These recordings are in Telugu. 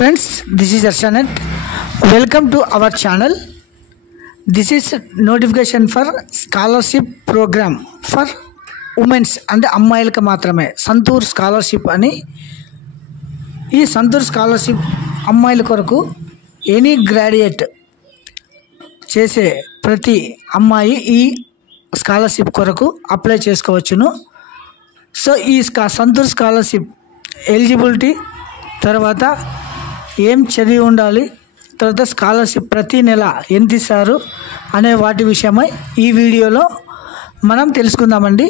Friends, this is Arshanath. Welcome to our channel. This is notification for scholarship program for women's and అమ్మాయిలకు మాత్రమే సంతూర్ స్కాలర్షిప్ అని. ఈ సంతూర్ స్కాలర్షిప్ అమ్మాయిల కొరకు ఎనీ గ్రాడ్యుయేట్ చేసే ప్రతి అమ్మాయి ఈ స్కాలర్షిప్ కొరకు అప్లై చేసుకోవచ్చును. సో ఈ సంతూర్ స్కాలర్షిప్ ఎలిజిబిలిటీ, తర్వాత ఏం చదివి ఉండాలి, తర్వాత స్కాలర్షిప్ ప్రతి నెల ఎంత ఇస్తారు అనే వాటి విషయమై ఈ వీడియోలో మనం తెలుసుకుందామండి.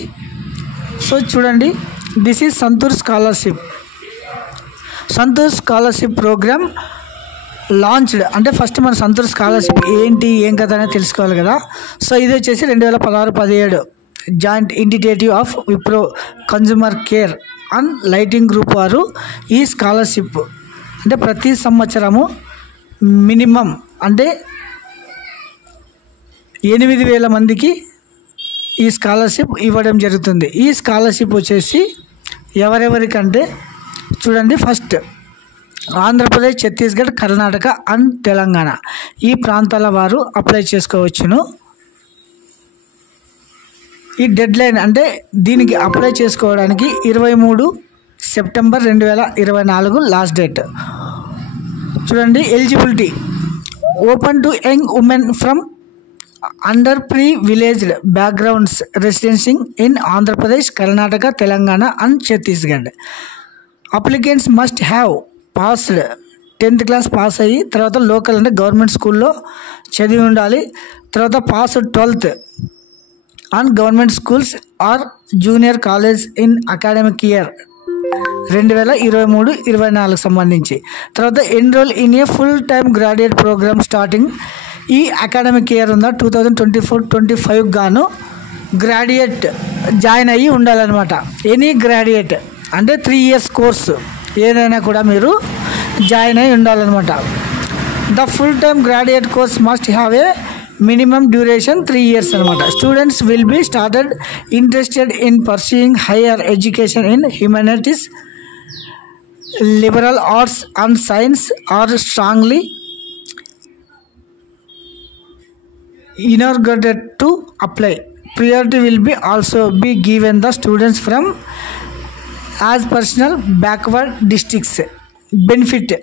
సో చూడండి, this is Santoor scholarship. Santoor scholarship program launched అంటే ఫస్ట్ మన సంతూర్ స్కాలర్షిప్ ఏంటి ఏం కదా అనేది తెలుసుకోవాలి కదా. సో ఇది వచ్చేసి 2016-17 joint initiative of Wipro consumer care and lighting group వారు ఈ స్కాలర్షిప్ అంటే ప్రతి సంవత్సరము మినిమం అంటే 8,000 మందికి ఈ స్కాలర్షిప్ ఇవ్వడం జరుగుతుంది. ఈ స్కాలర్షిప్ వచ్చేసి ఎవరెవరికంటే చూడండి, ఫస్ట్ ఆంధ్రప్రదేశ్, ఛత్తీస్గఢ్, కర్ణాటక అండ్ తెలంగాణ ఈ ప్రాంతాల వారు అప్లై చేసుకోవచ్చును. ఈ డెడ్ లైన్ అంటే దీనికి అప్లై చేసుకోవడానికి 23 సెప్టెంబర్ 2024 లాస్ట్ డేట్. చూడండి, eligibility open to young women from under privileged backgrounds రెసిడెన్సింగ్ in Andhra Pradesh, Karnataka, Telangana and Chhattisgarh. Applicants must have passed 10th class pass అయ్యి, తర్వాత లోకల్ అంటే గవర్నమెంట్ స్కూల్లో చదివి ఉండాలి, తర్వాత pass 12th and government schools are junior college in academic year 2023-24 సంబంధించి. తర్వాత enrol in a full time graduate programme starting ఈ అకాడమిక్ ఇయర్ ఉందా 2024-25 గాను గ్రాడ్యుయేట్ జాయిన్ అయ్యి ఉండాలన్నమాట. ఎనీ గ్రాడ్యుయేట్ అంటే 3 years కోర్సు ఏదైనా కూడా మీరు జాయిన్ అయ్యి ఉండాలన్నమాట. The full time graduate course must have a minimum duration 3 years అనమాట. Students will be started interested in pursuing higher education in humanities, liberal arts and science are strongly inorgated to apply. Priority will be also be given the students from as personal backward districts. Benefit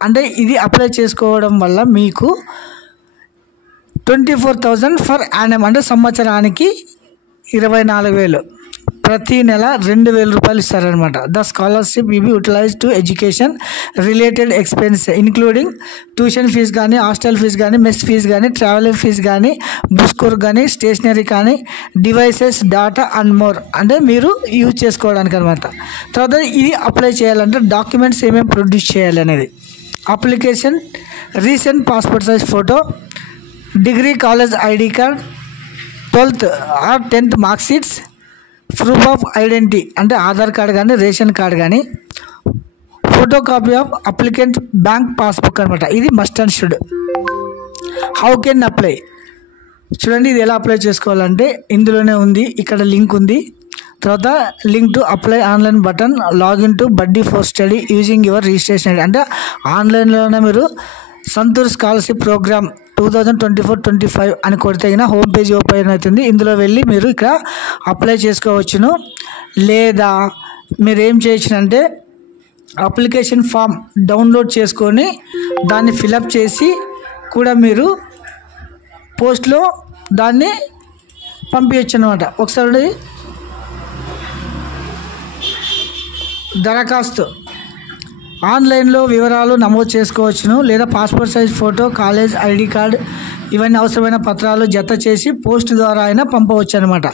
అంటే ఇది అప్లై చేసుకోవడం వల్ల మీకు 24,000 ఫర్ యానం అంటే సంవత్సరానికి 24,000, ప్రతి నెల 2,000 రూపాయలు ఇస్తారనమాట. The scholarship will be utilize to education related expense including tuition fee కానీ, హాస్టల్ ఫీజు కానీ, మెస్ ఫీజు కానీ, ట్రావెల్ ఫీజు కానీ, బుక్స్ కానీ, స్టేషనరీ కానీ, డివైసెస్, డేటా అండ్ మోర్ అంటే మీరు యూజ్ చేసుకోవడానికి అనమాట. తర్వాత ఇది అప్లై చేయాలంటే డాక్యుమెంట్స్ ఏమేమి ప్రొడ్యూస్ చేయాలి అనేది, application, recent passport size photo, degree college ID card, 12th or 10th mark sheets, proof of identity అంటే ఆధార్ కార్డ్ కానీ, రేషన్ కార్డ్ కానీ, photo copy of applicant bank passbook అనమాట. ఇది must and should. How can apply చూడండి, ఇది ఎలా అప్లై చేసుకోవాలంటే ఇందులోనే ఉంది, ఇక్కడ లింక్ ఉంది. తర్వాత link to apply online button, login to buddy for study using your registration ID అంటే ఆన్లైన్లోనే మీరు సంతూర్ స్కాలర్షిప్ ప్రోగ్రామ్ 2024-25 అని కొడితే హోమ్ పేజ్ ఓపెన్ అవుతుంది. ఇందులో వెళ్ళి మీరు ఇక్కడ అప్లై చేసుకోవచ్చును. లేదా మీరు ఏం చేయొచ్చునంటే అప్లికేషన్ ఫామ్ డౌన్లోడ్ చేసుకొని దాన్ని ఫిలప్ చేసి కూడా మీరు పోస్ట్లో దాన్ని పంపించచ్చు అనమాట. ఒకసారి దరఖాస్తు ఆన్లైన్లో వివరాలు నమోదు చేసుకోవచ్చును. లేదా passport size photo, college ID card ఇవన్నీ అవసరమైన పత్రాలు జత చేసి పోస్ట్ ద్వారా అయినా పంపవచ్చు అనమాట.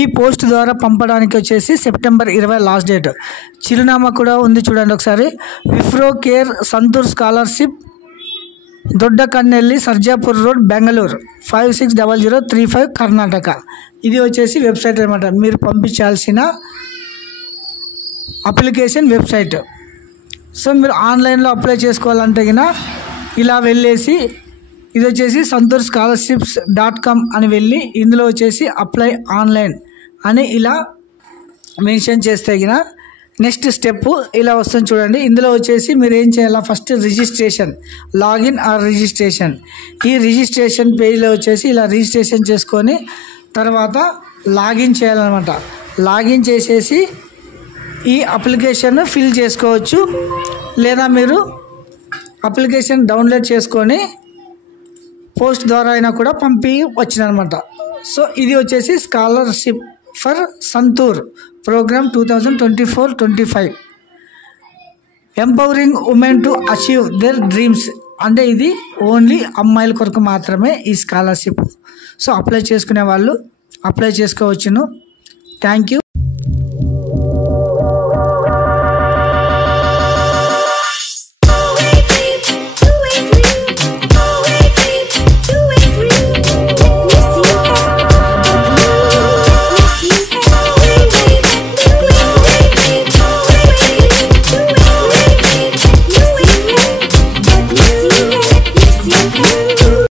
ఈ పోస్ట్ ద్వారా పంపడానికి వచ్చేసి సెప్టెంబర్ 20 లాస్ట్ డేట్. చిరునామా కూడా ఉంది చూడండి ఒకసారి, Wipro care Santoor scholarship, Doddakannelli, Sarjapur road, Bengaluru 560035 Karnataka. ఇది వచ్చేసి వెబ్సైట్ అనమాట, మీరు పంపించాల్సిన అప్లికేషన్ వెబ్సైట్. సో మీరు ఆన్లైన్లో అప్లై చేసుకోవాలంటే ఇలా వెళ్ళేసి ఇది వచ్చేసి సంతూర్ scholarships.com అని వెళ్ళి ఇందులో వచ్చేసి అప్లై ఆన్లైన్ అని ఇలా మెన్షన్ చేస్తే నెక్స్ట్ స్టెప్ ఇలా వస్తుంది చూడండి. ఇందులో వచ్చేసి మీరు ఏం చేయాలా, first registration, login are registration. ఈ రిజిస్ట్రేషన్ పేజ్లో వచ్చేసి ఇలా రిజిస్ట్రేషన్ చేసుకొని తర్వాత లాగిన్ చేయాలన్నమాట. లాగిన్ చేసేసి ఈ అప్లికేషన్ ఫిల్ చేసుకోవచ్చు, లేదా మీరు అప్లికేషన్ డౌన్లోడ్ చేసుకొని పోస్ట్ ద్వారా అయినా కూడా పంపి వచ్చినమాట. సో ఇది వచ్చేసి scholarship for Santoor program 2024-25 empowering women to achieve their dreams. అంటే ఇది ఓన్లీ అమ్మాయిల కొరకు మాత్రమే ఈ స్కాలర్షిప్. సో అప్లై చేసుకునే వాళ్ళు అప్లై చేసుకోవచ్చును. Thank you.